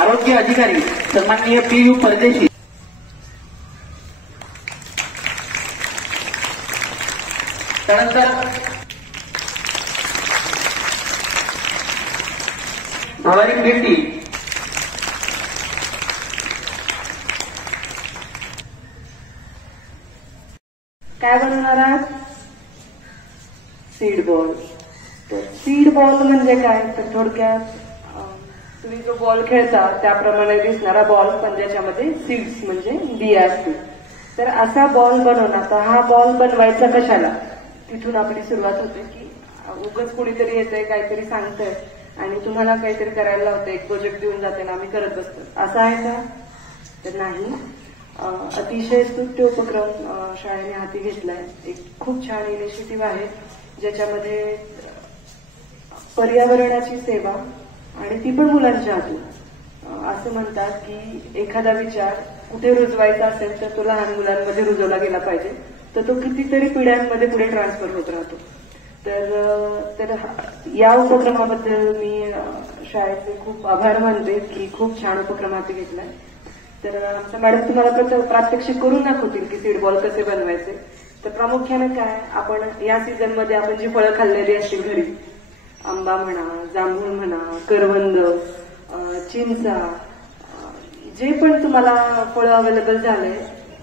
आरोग्य अधिकारी सन्माननीय पी.यू. परदेशी, त्यानंतर भवानी बेटी, काय बनवणार आहात? Seed ball. तर सीड बॉल म्हणजे काय? तर थोडक्यात तुम्ही जो बॉल खेळता त्याप्रमाणे दिसणारा बॉल, पण ज्याच्यामध्ये सीड्स म्हणजे बिया असतील. तर असा बॉल बनवणार. तर हा बॉल बनवायचा कशाला? तिथून आपली सुरुवात होते की उगाच कोणीतरी येतंय, काहीतरी सांगतंय आणि तुम्हाला काहीतरी करायला लावतंय, एक प्रोजेक्ट देऊन जाते ना, आम्ही करत बसतो. असं आहे का? तर नाही. अतिशय स्तुत्य उपक्रम शाळेने हाती घेतलाय. एक खूप छान इनिशिएटिव्ह आहे ज्याच्यामध्ये पर्यावरणाची सेवा आणि ती पण मुलांच्या हातून. असं म्हणतात की एखादा विचार कुठे रुजवायचा असेल तर तो लहान मुलांमध्ये रुजवला गेला पाहिजे, तर तो कितीतरी पिढ्यांमध्ये पुढे ट्रान्सफर होत राहतो. तर या उपक्रमाबद्दल मी शाळेचे खूप आभार मानते की खूप छान उपक्रम हाती घेतलाय. तर आमचा मॅडम तुम्हाला प्रात्यक्षिक करून दाखवतील की सीड बॉल कसे बनवायचे. तर प्रामुख्याने काय, आपण या सीझनमध्ये आपण जी फळं खाल्लेली असतील घरी, आंबा म्हणा, जांभूळ म्हणा, करवंद, चिंचा, जे पण तुम्हाला फळं अवेलेबल झाले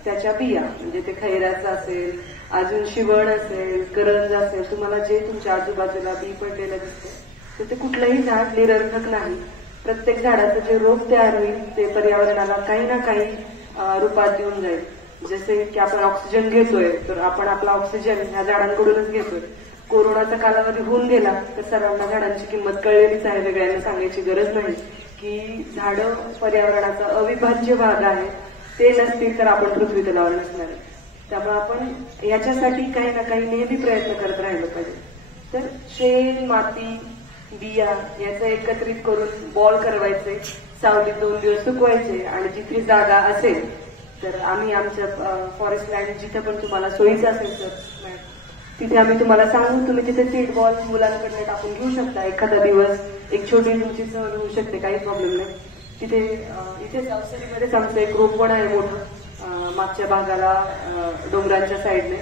त्याच्या बिया, म्हणजे ते खैराचं असेल, अजून शिवण असेल, करंज असेल, तुम्हाला जे तुमच्या आजूबाजूला बी पडलेलं दिसतं तर ते कुठलंही झाड निरर्थक नाही. प्रत्येक झाडाचं जे रोप तयार होईल ते पर्यावरणाला काही ना काही रूपात देऊन जाईल. जसे की आपण ऑक्सिजन घेतोय तर आपण आपला ऑक्सिजन ह्या झाडांकडूनच घेतोय. कोरोनाचा कालावधी होऊन गेला तर सर्वांना झाडांची किंमत कळलेलीच आहे, वेगळ्यांना सांगायची गरज नाही की झाडं पर्यावरणाचा अविभाज्य भाग आहे. ते नसतील तर आपण पृथ्वी तलावर नसणार. त्यामुळे आपण याच्यासाठी काही ना काही नेहमी प्रयत्न करत राहिलो पाहिजे. तर शेण, माती, बिया याचं एकत्रित करून बॉल करवायचे, सावलीत 2 दिवस सुकवायचे आणि जिथे जागा असेल तर आम्ही आमच्या फॉरेस्ट लँड जिथे पण तुम्हाला सोयीचं असेल तर तिथे आम्ही तुम्हाला सांगू, तुम्ही तिथे सीड बॉल मुलांकडनं टाकून घेऊ शकता. एखादा दिवस एक छोटी तुमची सहल होऊ शकते, काही प्रॉब्लेम नाही. तिथे इथे सावसरीमध्येच आमचं एक रोपवण आहे मोठं, मागच्या भागाला डोंगरांच्या साईडने.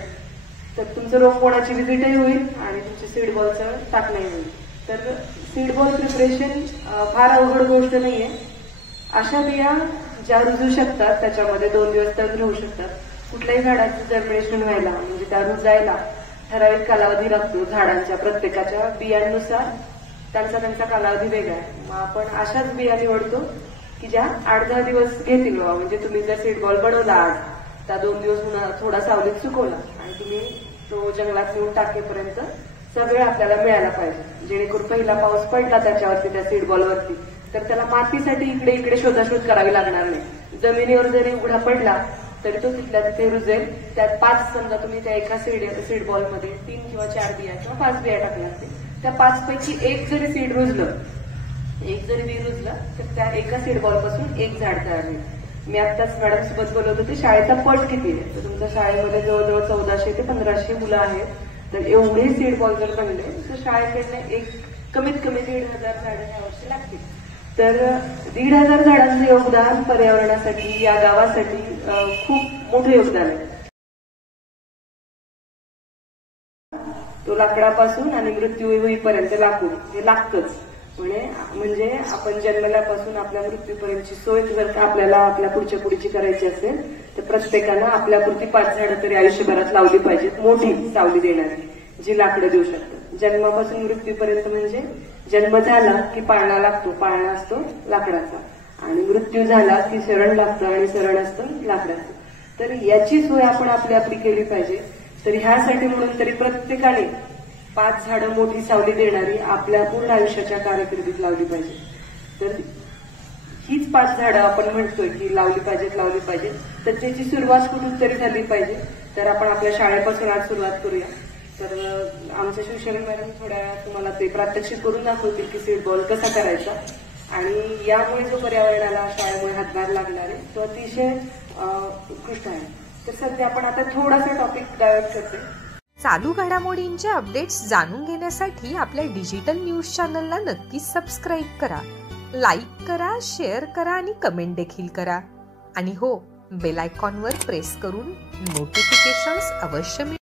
तर तुमचं रोपवणाची व्हिजिटही होईल आणि तुमच्या सीड बॉलचं टाकणंही होईल. तर सीड बॉल प्रिपरेशन फार अवघड गोष्ट नाहीये. अशा बिया ज्या रुजू शकतात त्याच्यामध्ये 2 दिवस तग राहू शकतात. कुठल्याही झाडाचं जर्मिनेशन व्हायला म्हणजे त्या रुजायला ठराविक कालावधी लागतो. झाडांच्या प्रत्येकाच्या बियांनुसार त्यांचा कालावधी वेगळा आहे. मग आपण अशाच बिया निवडतो की ज्या 8-10 दिवस घेतील. म्हणजे तुम्ही जर सीड बॉल बनवला 8, त्या 2 दिवस थोडा सावलीत सुकवला आणि तुम्ही तो जंगलात नेऊन टाकेपर्यंत वेळ आपल्याला मिळायला पाहिजे, जेणेकरून पहिला पाऊस पडला त्याच्यावरती त्या सीड बॉलवरती तर त्याला मातीसाठी इकडे शोधाशोध करावी लागणार नाही. जमिनीवर जरी उघडा पडला तरी तो तिथल्या तिथे रुजेल. त्यात 5 समजा तुम्ही त्या एका सीड बॉलमध्ये 3 किंवा 4 बिया किंवा 5 बिया टाकल्या असतील, त्या 5 पैकी एक जरी सीड रुजलं, एक जरी बी रुजलं तर त्या एका सीड बॉल पासून एक झाड तयार होईल. मी आत्ताच मॅडम सोबत बोलत होते शाळेचा पट किती आहे. तर तुमच्या शाळेमध्ये जवळजवळ 1400 ते 1500 मुलं आहेत. तर एवढे सीड बॉल जर बनले तर शाळेकडनं एक कमीत कमी 1,500 झाडं यावर्षी लागतील. तर 1,500 झाडांचं योगदान पर्यावरणासाठी, या गावासाठी खूप मोठं योगदान आहे. तो लाकडापासून आणि मृत्यू होईपर्यंत लाकूड हे लागतच. म्हणजे आपण जन्मल्यापासून आपल्या मृत्यूपर्यंतची सोय जर का आपल्याला आपल्या पुढच्या पुढची करायची असेल तर प्रत्येकानं आपल्यापुरती 5 झाडं तरी आयुष्यभरात लावली पाहिजेत, मोठी सावली देणारी, जी लाकडं देऊ शकतात. जन्मापासून मृत्यूपर्यंत म्हणजे जन्म झाला की पाळणा लागतो, पाळणा असतो लाकडाचा, आणि मृत्यू झाला की शरण लागतं आणि शरण असतं लाकडाचं. तर याची सोय आपण आपली केली पाहिजे. तर ह्यासाठी म्हणून तरी प्रत्येकाने 5 झाडं मोठी सावली देणारी आपल्या पूर्ण आयुष्याच्या कारकिर्दीत लावली पाहिजे. तर हीच 5 झाडं आपण म्हणतोय की लावली पाहिजेत, तर त्याची सुरुवात कुठून तरी झाली पाहिजे. तर आपण आपल्या शाळेपासून आज सुरुवात करूया. तर आमच्या शिवशरण मॅडम थोड्या वेळात तुम्हाला ते प्रात्यक्षिक करून दाखवतील की सीड बॉल कसा करायचा, आणि यामुळे जो पर्यावरणाला शाळेमुळे हातभार लागणार आहे तो अतिशय उत्कृष्ट आहे. तर सध्या आपण आता थोडासा टॉपिक डायव्हर्ट करते. चालू घडामोडींचे अपडेट्स जाणून घेण्यासाठी आपल्या डिजिटल न्यूज चॅनलला नक्कीच सबस्क्राईब करा, लाईक करा, शेअर करा आणि कमेंट देखील करा. आणि हो, बेल आयकॉनवर प्रेस करून नोटिफिकेशन्स अवश्य मिळवा.